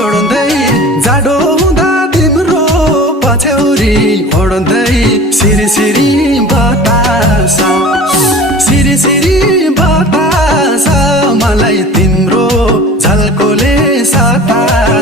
जोड्दै जाडो हुँदा तिम्रो पछ्यौरी ओड्दै सिरी सिरी बतास सिरी सिरी बतास मलाई तिम्रो झल्कोले सतास